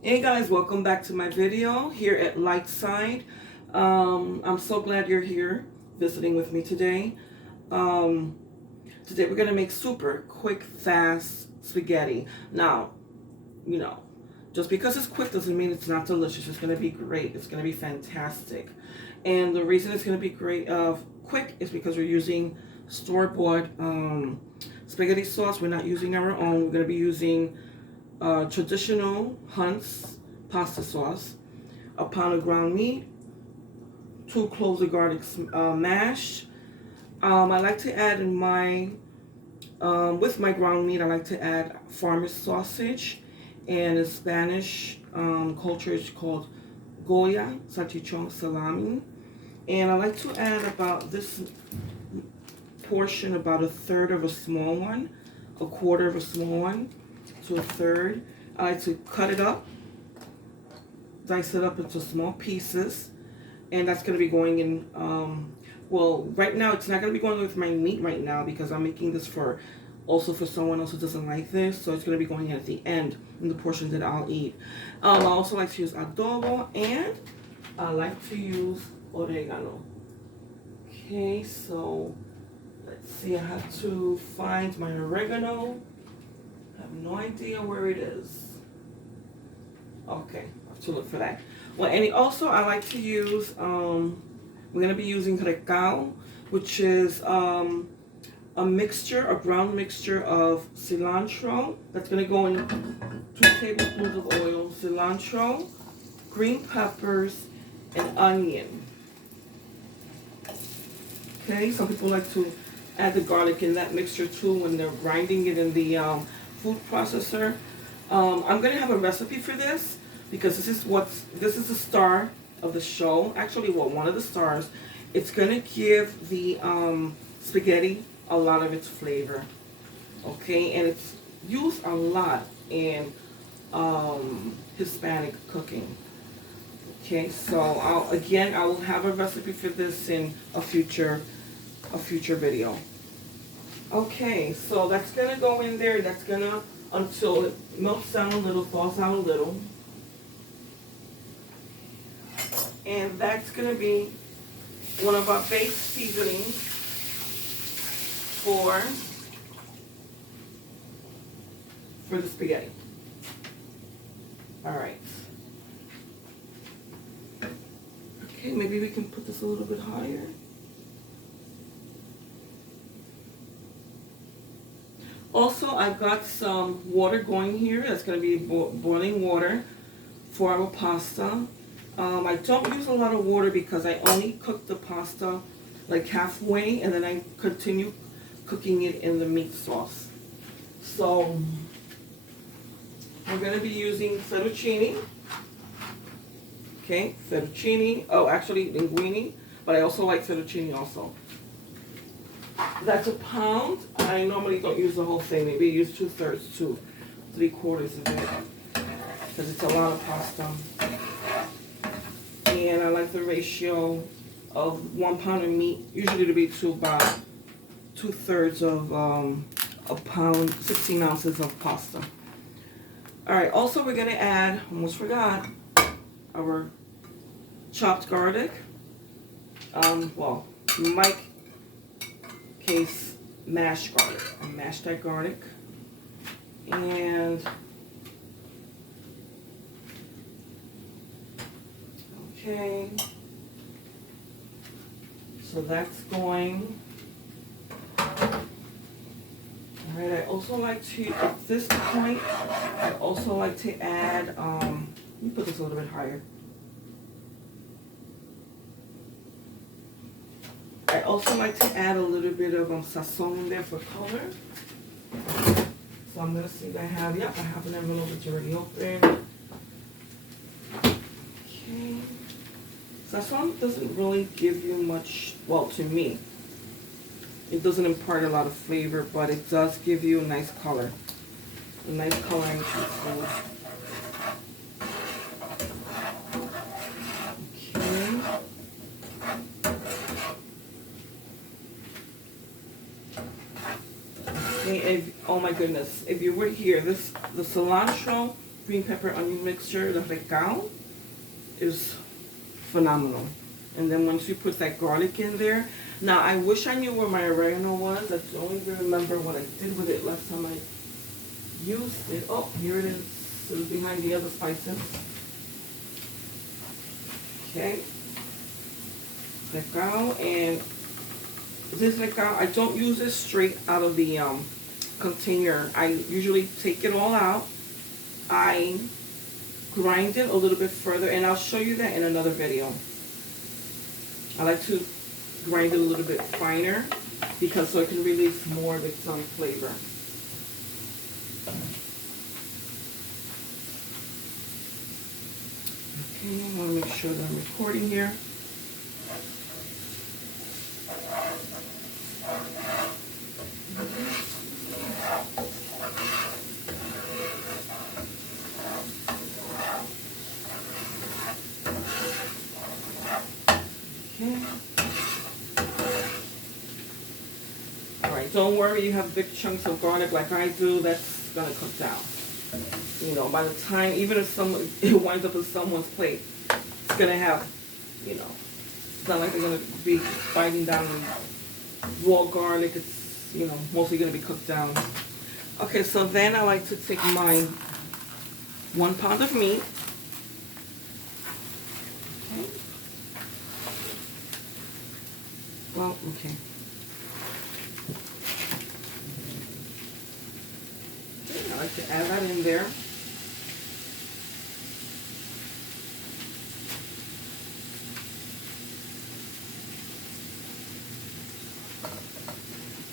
Hey guys, welcome back to my video here at Lightside. I'm so glad you're here visiting with me today. Um, Today we're going to make super quick, fast spaghetti. Now, you know, just because it's quick doesn't mean it's not delicious. It's going to be great. It's going to be fantastic. And the reason it's going to be quick is because we're using store-bought spaghetti sauce. We're not using our own. We're going to be using traditional Hunt's pasta sauce, a pound of ground meat, 2 cloves of garlic mashed. I like to add in my with my ground meat. I like to add farmer's sausage, and in Spanish culture it's called Goya salchichon salami. And I like to add about this portion, about a third of a small one, a quarter of a small one to a third. I like to cut it up, dice it up into small pieces, and that's going to be going in, well, right now it's not going to be going with my meat right now because I'm making this for also for someone else who doesn't like this, so it's going to be going in at the end in the portion that I'll eat. I also like to use adobo, and I like to use oregano. Okay, so let's see, I have to find my oregano. I have no idea where it is. Okay, I have to look for that. Well, and also I like to use, we're going to be using recao, which is a mixture, a ground mixture of cilantro. That's going to go in 2 tablespoons of oil, cilantro, green peppers, and onion. Okay, some people like to add the garlic in that mixture too when they're grinding it in the food processor. I'm going to have a recipe for this because this is the star of the show. Actually, well, one of the stars. It's going to give the spaghetti a lot of its flavor. Okay, and it's used a lot in Hispanic cooking. Okay, so I will have a recipe for this in a future video. Okay, so that's gonna go in there. That's gonna until it melts down a little, thaws out a little, and that's gonna be one of our base seasonings for the spaghetti. All right. Okay, maybe we can put this a little bit higher. Also, I've got some water going here. That's going to be boiling water for our pasta. I don't use a lot of water because I only cook the pasta like halfway, and then I continue cooking it in the meat sauce. So we're going to be using fettuccine. Okay, fettuccine. Oh, actually linguine, but I also like fettuccine also. That's a pound. I normally don't use the whole thing. Maybe use 2/3 to 3/4 of it because it's a lot of pasta. And I like the ratio of 1 pound of meat, usually to be to about 2/3 of a pound, 16 ounces of pasta. All right. Also, we're gonna add. Almost forgot our chopped garlic. Well, Mike case mashed garlic. I mashed that garlic, and okay, so that's going. All right, I also like to, at this point, I also like to add, let me put this a little bit higher. I also like to add a little bit of sazon in there for color. So I'm going to see if I have, yep, I have an envelope that's already open. Okay. Sazon doesn't really give you much, well, to me. It doesn't impart a lot of flavor, but it does give you a nice color. A nice coloring to food. Okay. Oh my goodness, if you were here, the cilantro green pepper onion mixture, the recao, is phenomenal. And then once you put that garlic in there, now I wish I knew where my oregano was. I don't even remember what I did with it last time I used it. Oh, here it is. It was behind the other spices. Okay. Recao, and this recao, I don't use it straight out of the container. I usually take it all out. I grind it a little bit further, and I'll show you that in another video. I like to grind it a little bit finer because so it can release more of its flavor. Okay, I want to make sure that I'm recording here. Alright, don't worry you have big chunks of garlic like I do, that's gonna cook down. You know, by the time, even if it winds up in someone's plate, it's gonna have, you know, it's not like they're gonna be biting down raw garlic. It's, you know, mostly gonna be cooked down. Okay, so then I like to take my 1 pound of meat. Okay. Well, okay. I like to add that in there.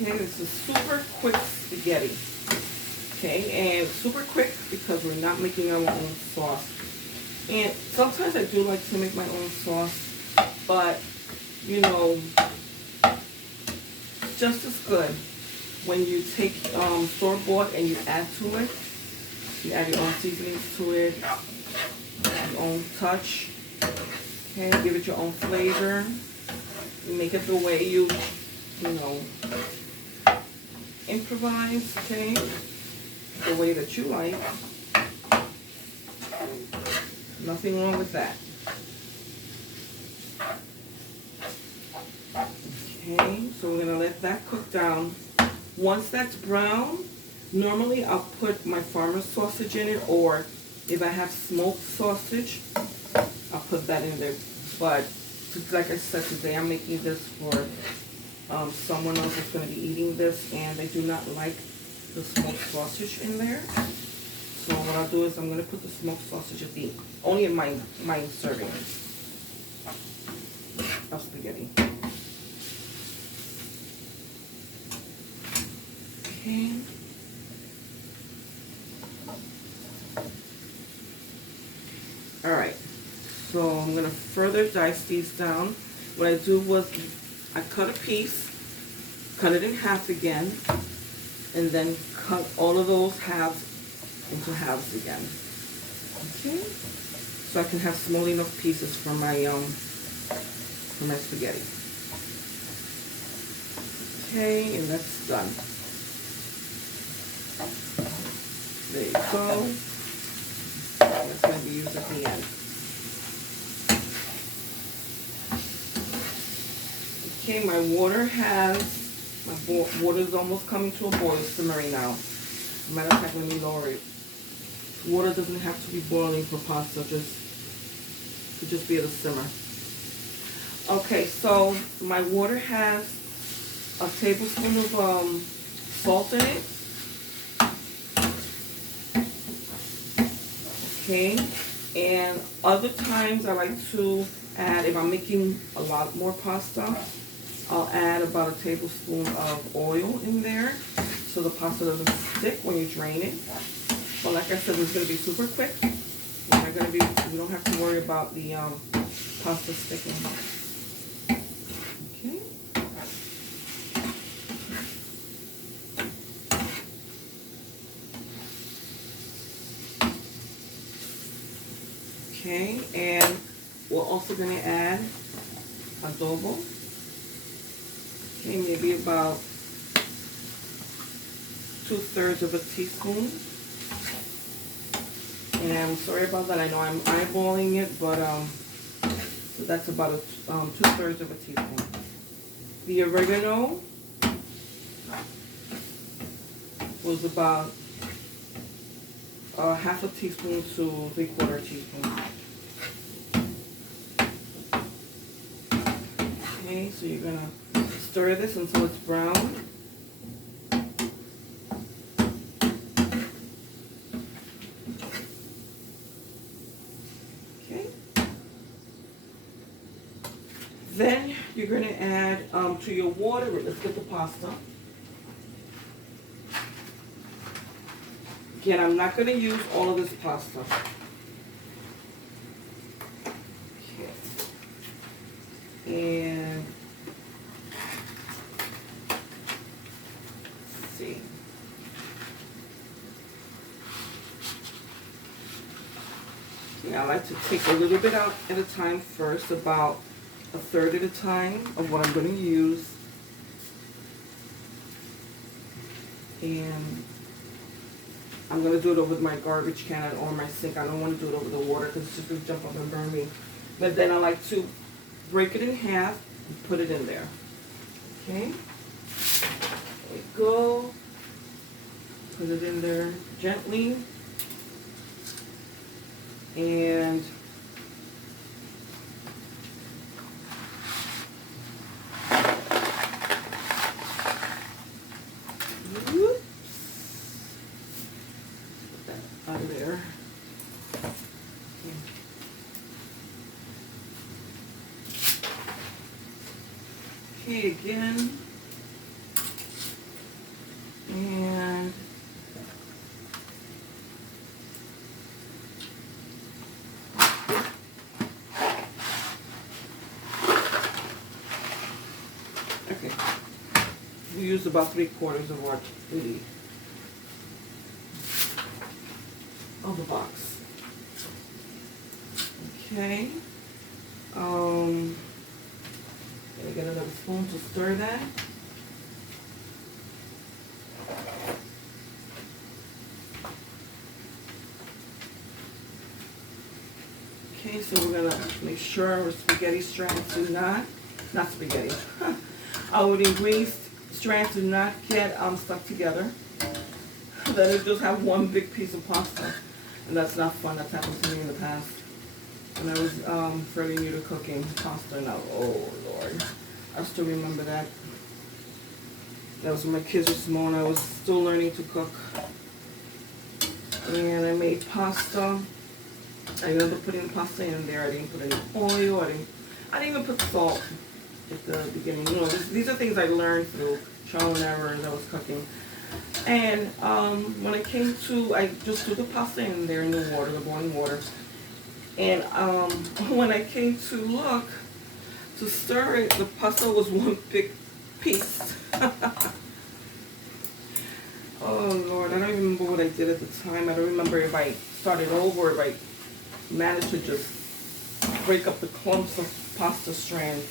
Okay, this is super quick spaghetti. Okay, and super quick because we're not making our own sauce. And sometimes I do like to make my own sauce, but you know, just as good when you take store-bought and you add to it. You add your own seasonings to it, your own touch. Okay, give it your own flavor. You make it the way you know, improvise, okay? The way that you like. Nothing wrong with that. Okay, so we're gonna let that cook down. Once that's brown, normally I'll put my farmer's sausage in it, or if I have smoked sausage, I'll put that in there. But like I said, today I'm making this for someone else that's going to be eating this, and they do not like the smoked sausage in there. So what I'll do is I'm going to put the smoked sausage at the only in my serving of spaghetti. Okay. All right. So I'm going to further dice these down. What I do was I cut a piece, cut it in half again, and then cut all of those halves into halves again. Okay? So I can have small enough pieces for my spaghetti. Okay, and that's done. There you go. That's going to be used at the end. Okay, my water is almost coming to a boil. It's simmering now. As a matter of fact, let me lower it. Water doesn't have to be boiling for pasta, just be at a simmer. Okay, so my water has a tablespoon of salt in it. Okay, and other times I like to add, if I'm making a lot more pasta, I'll add about a tablespoon of oil in there so the pasta doesn't stick when you drain it. But like I said, it's going to be super quick. We don't have to worry about the pasta sticking. Okay. Okay, and we're also going to add adobo. Okay, maybe about 2/3 of a teaspoon. And I'm sorry about that. I know I'm eyeballing it, but so that's about a 2/3 of a teaspoon. The oregano was about half a teaspoon to 3/4 teaspoon. Okay, so you're gonna stir this until it's brown. Okay. Then you're gonna add to your water. Let's get the pasta. Again, I'm not gonna use all of this pasta. Okay. And let's see. Yeah, I like to take a little bit out at a time first, about a third at a time of what I'm going to use. And I'm going to do it over my garbage can or my sink. I don't want to do it over the water because it's just going to jump up and burn me. But then I like to break it in half and put it in there. Okay? There we go. Put it in there gently. And whoops, put that out of there. Okay, again. And okay, we used about 3/4 of what we need of the box. Okay. Gonna get another spoon to stir that. Okay, so we're gonna make sure our spaghetti strands do not spaghetti. Our ingredients strands do not get stuck together. Then it just have one big piece of pasta, and that's not fun. That's happened to me in the past when I was fairly new to cooking pasta. Now, oh Lord, I still remember that. That was when my kids were small and I was still learning to cook. And I made pasta. I remember putting pasta in there. I didn't put any oil. I didn't even put salt at the beginning. You know, these are things I learned through trial and error as I was cooking. And when I came to, I just threw the pasta in there in the water, the boiling water. And when I came to look, to stir it, the pasta was one big piece. Oh Lord, I don't even remember what I did at the time. I don't remember if I started over, if I managed to just break up the clumps of pasta strands.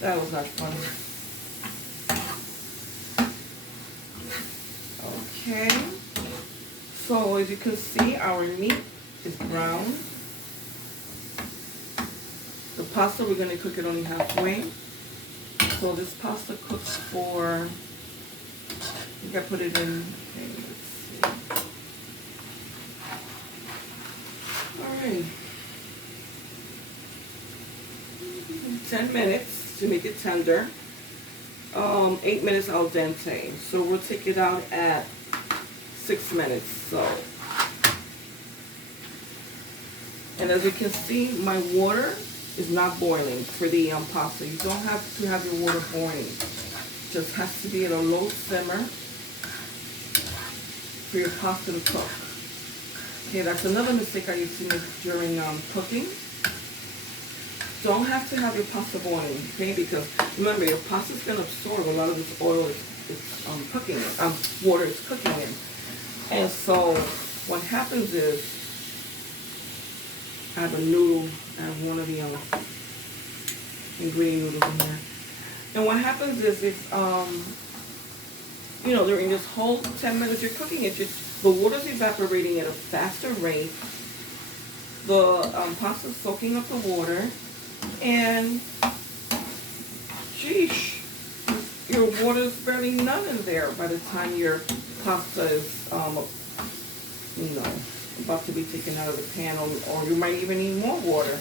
That was not fun. Okay, so as you can see, our meat is brown. The pasta, we're going to cook it only halfway. So this pasta cooks for, I think I put it in, okay, let's see. Alright. 10 minutes to make it tender. 8 minutes al dente. So we'll take it out at 6 minutes. So, and as you can see, my water is not boiling for the pasta. You don't have to have your water boiling. It just has to be at a low simmer for your pasta to cook. Okay, that's another mistake I used to make during cooking. Don't have to have your pasta boiling, okay? Because remember, your pasta is going to absorb a lot of this oil it's cooking in, water is cooking in. And so what happens is, I have a noodle, I have one of the ingredient noodles in there. And what happens is, you know, during this whole 10 minutes you're cooking it, just the water's evaporating at a faster rate. The pasta's soaking up the water, and sheesh, your water's barely none in there by the time your pasta is, you know, about to be taken out of the pan, or you might even need more water.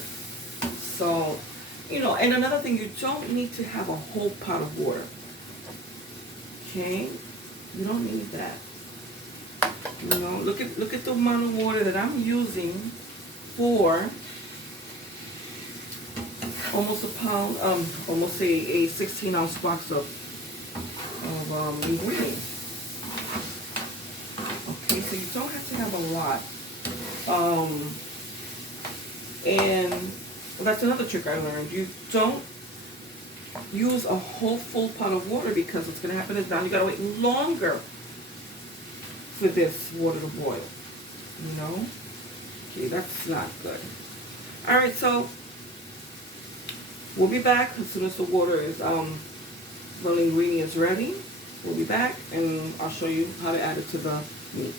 So, you know, and another thing, you don't need to have a whole pot of water. Okay, you don't need that. You know, look at the amount of water that I'm using for almost a pound, almost a 16-ounce box of ingredients. Okay, so you don't have to have a lot. And that's another trick I learned. You don't use a whole full pot of water, because what's going to happen is now you got to wait longer for this water to boil. You know? Okay, that's not good. All right, so we'll be back as soon as the water is, the ingredients ready. We'll be back, and I'll show you how to add it to the meat.